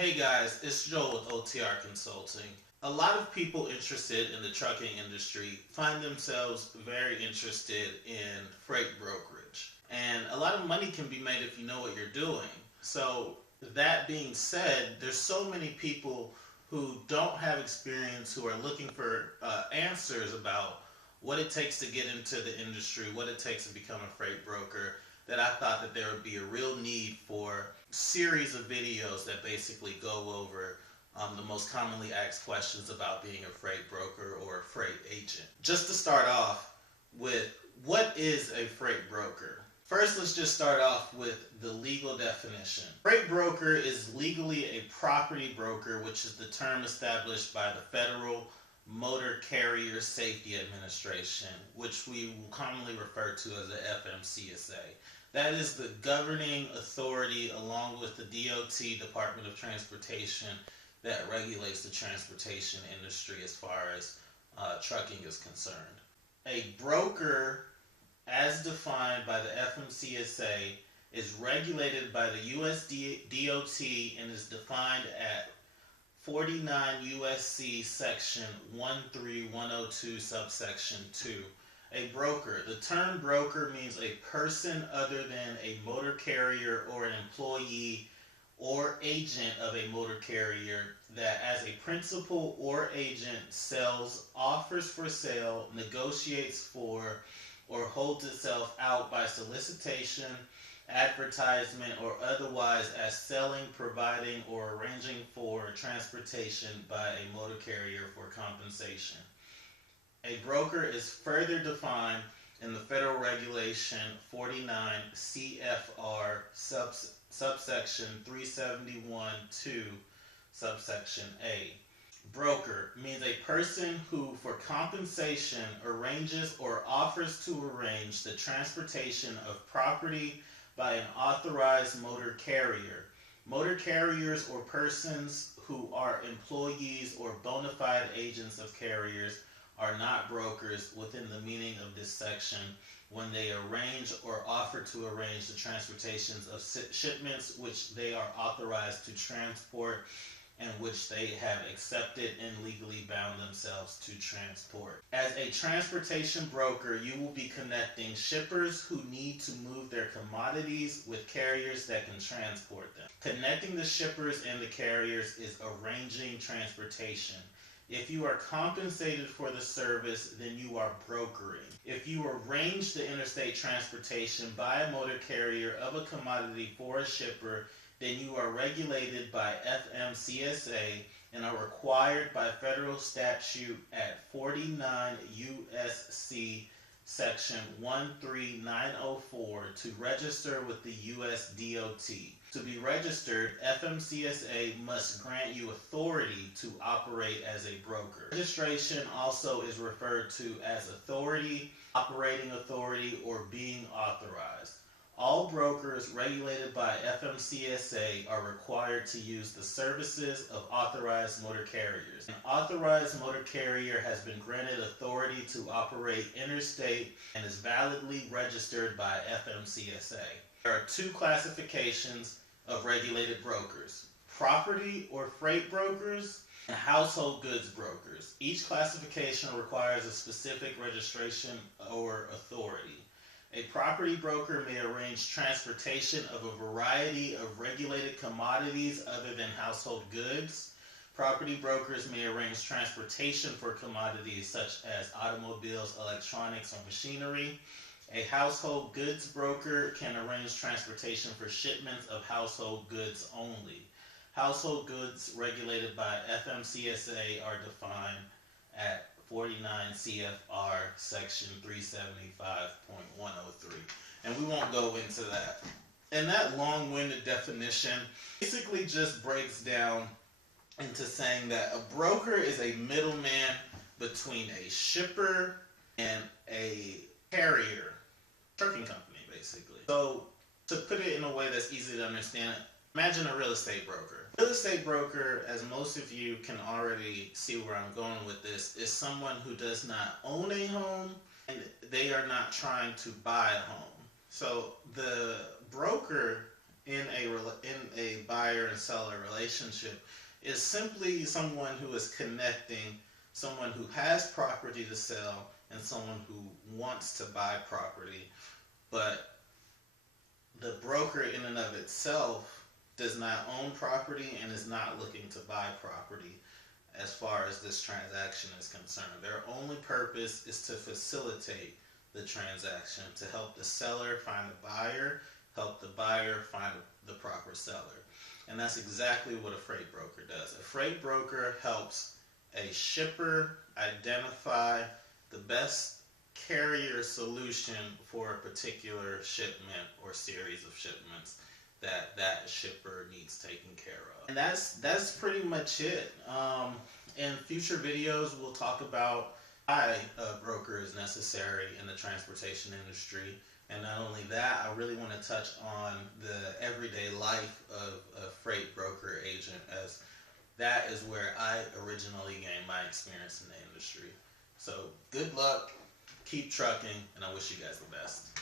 Hey guys, it's Joel with OTR Consulting. A lot of people interested in the trucking industry find themselves very interested in freight brokerage. And a lot of money can be made if you know what you're doing. So, that being said, there's so many people who don't have experience who are looking for answers about what it takes to get into the industry, what it takes to become a freight broker, that I thought that there would be a real need for a series of videos that basically go over the most commonly asked questions about being a freight broker or a freight agent. Just to start off with, what is a freight broker? First, let's just start off with the legal definition. Freight broker is legally a property broker, which is the term established by the Federal Motor Carrier Safety Administration, which we will commonly refer to as the FMCSA. That is the governing authority, along with the DOT, Department of Transportation, that regulates the transportation industry as far as trucking is concerned. A broker, as defined by the FMCSA, is regulated by the US DOT and is defined at 49 USC section 13102 subsection 2. A broker. The term broker means a person other than a motor carrier or an employee or agent of a motor carrier that as a principal or agent sells, offers for sale, negotiates for, or holds itself out by solicitation, advertisement, or otherwise as selling, providing, or arranging for transportation by a motor carrier for compensation. A broker is further defined in the Federal Regulation 49 CFR subsection 371(2) subsection A. Broker means a person who, for compensation, arranges or offers to arrange the transportation of property by an authorized motor carrier. Motor carriers or persons who are employees or bona fide agents of carriers are not brokers within the meaning of this section when they arrange or offer to arrange the transportations of shipments which they are authorized to transport and which they have accepted and legally bound themselves to transport. As a transportation broker, you will be connecting shippers who need to move their commodities with carriers that can transport them. Connecting the shippers and the carriers is arranging transportation. If you are compensated for the service, then you are brokering. If you arrange the interstate transportation by a motor carrier of a commodity for a shipper, then you are regulated by FMCSA and are required by federal statute at 49 USC section 13904 to register with the US DOT. To be registered, FMCSA must grant you authority to operate as a broker. Registration also is referred to as authority, operating authority, or being authorized. All brokers regulated by FMCSA are required to use the services of authorized motor carriers. An authorized motor carrier has been granted authority to operate interstate and is validly registered by FMCSA. There are two classifications of regulated brokers: property or freight brokers and household goods brokers. Each classification requires a specific registration or authority. A property broker may arrange transportation of a variety of regulated commodities other than household goods. Property brokers may arrange transportation for commodities such as automobiles, electronics, or machinery. A household goods broker can arrange transportation for shipments of household goods only. Household goods regulated by FMCSA are defined at 49 CFR section 375.103. And we won't go into that. And that long-winded definition basically just breaks down into saying that a broker is a middleman between a shipper and a carrier, trucking company basically. So to put it in a way that's easy to understand, imagine a real estate broker. Real estate broker, as most of you can already see where I'm going with this, is someone who does not own a home and they are not trying to buy a home. So the broker in a buyer and seller relationship is simply someone who is connecting someone who has property to sell and someone who wants to buy property, but the broker in and of itself does not own property and is not looking to buy property as far as this transaction is concerned. Their only purpose is to facilitate the transaction, to help the seller find a buyer, help the buyer find the proper seller. And that's exactly what a freight broker does. A freight broker helps a shipper identify the best carrier solution for a particular shipment or series of shipments that shipper needs taken care of. And that's pretty much it. In future videos, we'll talk about why a broker is necessary in the transportation industry. And not only that, I really want to touch on the everyday life of a freight broker agent, as that is where I originally gained my experience in the industry. So good luck, keep trucking, and I wish you guys the best.